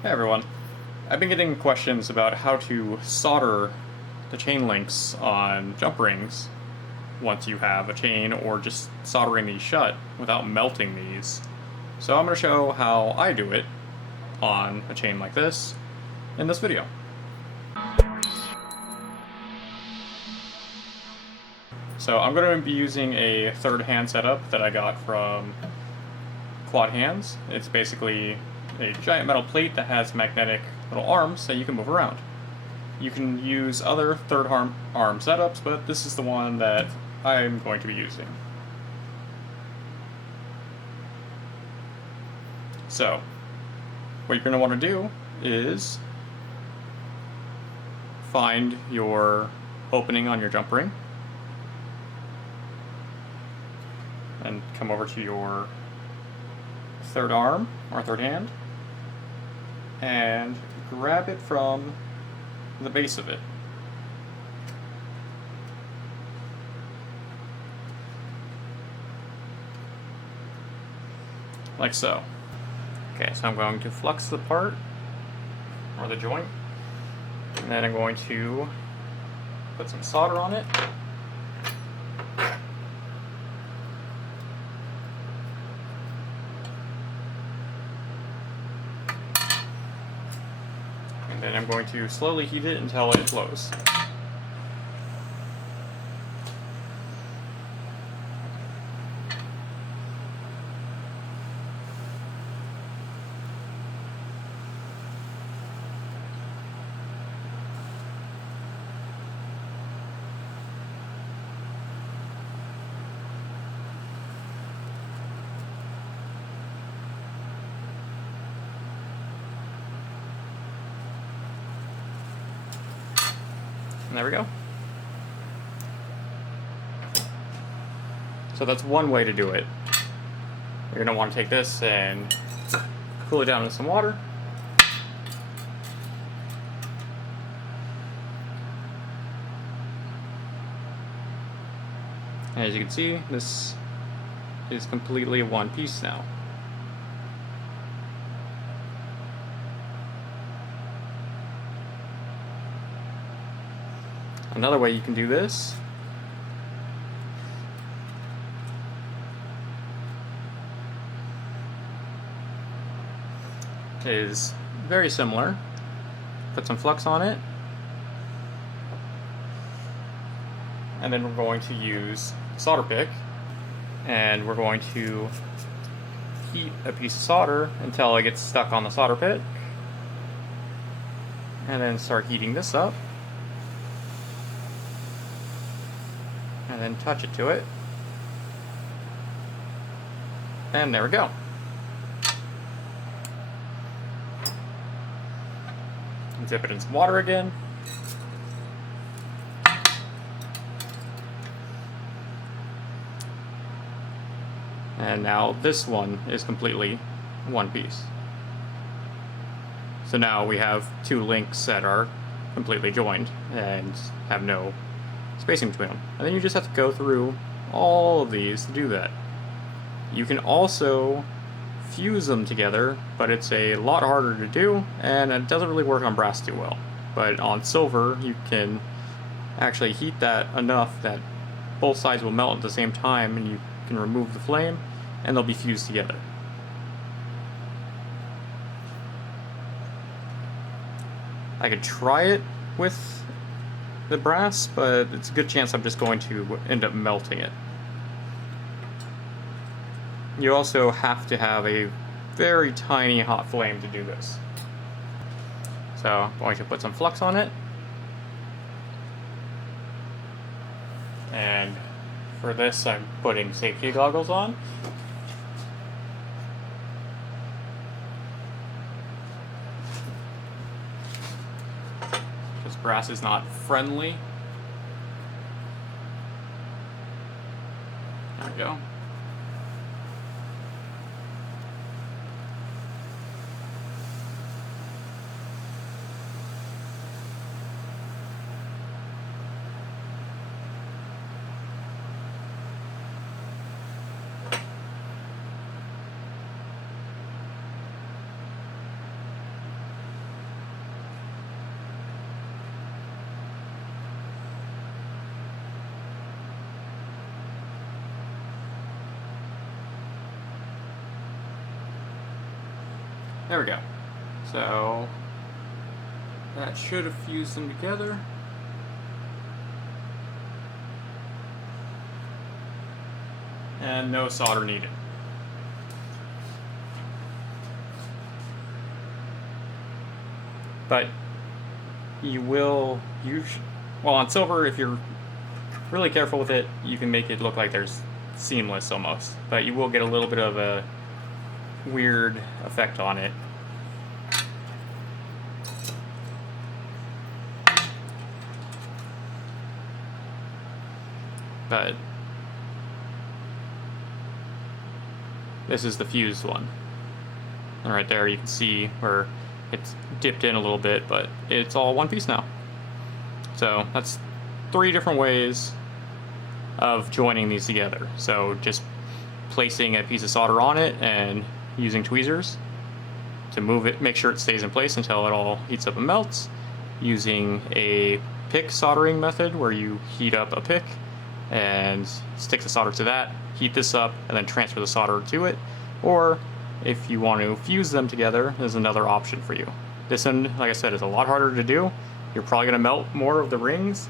Hey everyone. I've been getting questions about how to solder the chain links on jump rings once you have a chain, or just soldering these shut without melting these. So I'm going to show how I do it on a chain like this in this video. So I'm going to be using a third hand setup that I got from Quad Hands. It's basically a giant metal plate that has magnetic little arms that you can move around. You can use other third arm setups, but this is the one that I'm going to be using. So, what you're going to want to do is find your opening on your jump ring and come over to your third arm or third hand and grab it from the base of it. Like so. Okay, so I'm going to flux the part, or the joint, and then I'm going to put some solder on it. And then I'm going to slowly heat it until it flows. And there we go. So that's one way to do it. You're going to want to take this and cool it down with some water. And as you can see, this is completely one piece now. Another way you can do this is very similar. Put some flux on it, and then we're going to use a solder pick, and we're going to heat a piece of solder until it gets stuck on the solder pick, and then start heating this up, and then touch it to it, and there we go. Dip it in some water again. And now this one is completely one piece. So now we have two links that are completely joined and have no spacing between them. And then you just have to go through all of these to do that. You can also fuse them together, but it's a lot harder to do, and it doesn't really work on brass too well. But on silver, you can actually heat that enough that both sides will melt at the same time, and you can remove the flame, and they'll be fused together. I could try it with the brass, but it's a good chance I'm just going to end up melting it. You also have to have a very tiny hot flame to do this. So I'm going to put some flux on it. And for this, I'm putting safety goggles on. Because brass is not friendly. There we go. There we go. So that should have fused them together. And no solder needed. But you will well, on silver, if you're really careful with it, you can make it look like there's seamless almost, but you will get a little bit of a weird effect on it. But this is the fused one. And right there you can see where it's dipped in a little bit, but it's all one piece now. So that's 3 different ways of joining these together. So just placing a piece of solder on it and using tweezers to move it, make sure it stays in place until it all heats up and melts. Using a pick soldering method where you heat up a pick and stick the solder to that, heat this up, and then transfer the solder to it. Or if you want to fuse them together, there's another option for you. This one, like I said, is a lot harder to do. You're probably going to melt more of the rings.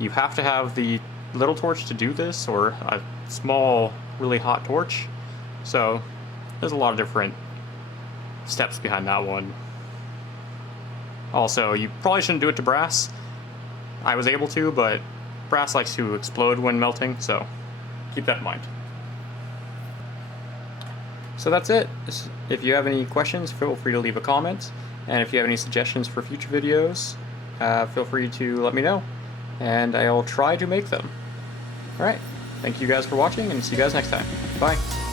You have to have the little torch to do this, or a small, really hot torch. So there's a lot of different steps behind that one. Also, you probably shouldn't do it to brass. I was able to, but brass likes to explode when melting, so keep that in mind. So that's it. If you have any questions, feel free to leave a comment. And if you have any suggestions for future videos, feel free to let me know, and I'll try to make them. Alright, thank you guys for watching, and see you guys next time. Bye.